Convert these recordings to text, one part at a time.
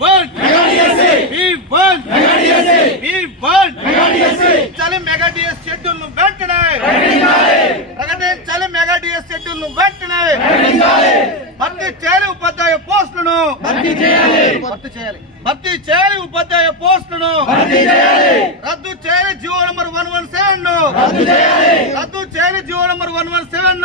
Want we want we want చలి mega DS షెడ్యూల్ను వెంటనే ప్రకటించాలి మెగా డిఎస్ షెడ్యూల్ను వెంటనే. భర్తీ చేయాలి ఉపాధ్యాయ పోస్టులను. భర్తీ చేయాలి. భర్తీ చేయాలి భర్తీ చేయాలి ఉపాధ్యాయ పోస్టులను. రద్దు చేయాలి జీవో నంబర్ వన్ వన్ సెవెన్ను రద్దు చేయాలి GO number one one seven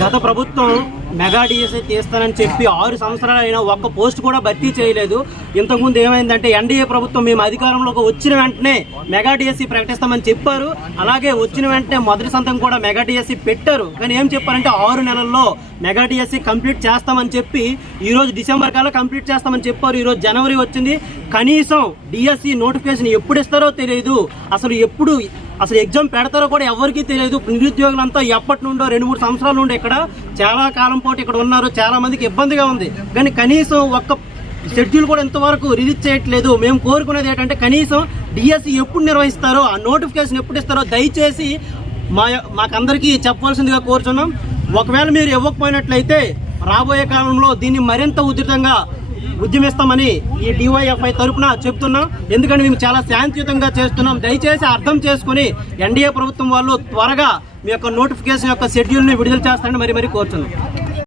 గత ప్రభుత్వం మెగా డిఎస్ఐ తీస్తానని చెప్పి ఆరు సంవత్సరాలు అయినా ఒక్క పోస్ట్ కూడా భర్తీ చేయలేదు. ఇంతకుముందు ఏమైందంటే ఎన్డీఏ ప్రభుత్వం మేము అధికారంలోకి వచ్చిన వెంటనే మెగా డిఎస్సీ ప్రకటిస్తామని చెప్పారు. అలాగే వచ్చిన వెంటనే మొదటి సంతం కూడా మెగా డిఎస్సీ పెట్టారు. కానీ ఏం చెప్పారంటే ఆరు నెలల్లో మెగా డిఎస్సీ కంప్లీట్ చేస్తామని చెప్పి ఈరోజు డిసెంబర్ కల్లా కంప్లీట్ చేస్తామని చెప్పారు. ఈరోజు జనవరి వచ్చింది. కనీసం డిఎస్సీ నోటిఫికేషన్ ఎప్పుడు ఇస్తారో తెలియదు. అసలు ఎప్పుడు అసలు ఎగ్జామ్ పెడతారో కూడా ఎవరికీ తెలియదు. నిరుద్యోగులంతా ఎప్పటి నుండో రెండు మూడు సంవత్సరాల నుండి ఇక్కడ చాలా కాలం పాటు ఇక్కడ ఉన్నారు. చాలా మందికి ఇబ్బందిగా ఉంది. కానీ కనీసం ఒక్క షెడ్యూల్ కూడా ఇంతవరకు రిలీజ్ చేయట్లేదు. మేము కోరుకునేది ఏంటంటే కనీసం డిఎస్సి ఎప్పుడు నిర్వహిస్తారో ఆ నోటిఫికేషన్ ఎప్పుడు ఇస్తారో దయచేసి మా మాకందరికీ చెప్పవలసిందిగా కోరుచున్నాం. ఒకవేళ మీరు ఇవ్వకపోయినట్లయితే రాబోయే కాలంలో దీన్ని మరింత ఉధృతంగా ఉద్యమిస్తామని ఈ డివైఎఫ్ఐ తరపున చెప్తున్నాం. ఎందుకంటే మేము చాలా శాంతియుతంగా చేస్తున్నాం. దయచేసి అర్థం చేసుకుని ఎన్డీఏ ప్రభుత్వం వాళ్ళు త్వరగా మీ యొక్క నోటిఫికేషన్ యొక్క షెడ్యూల్ని విడుదల చేస్తారని మరి మరి కోరుతున్నాం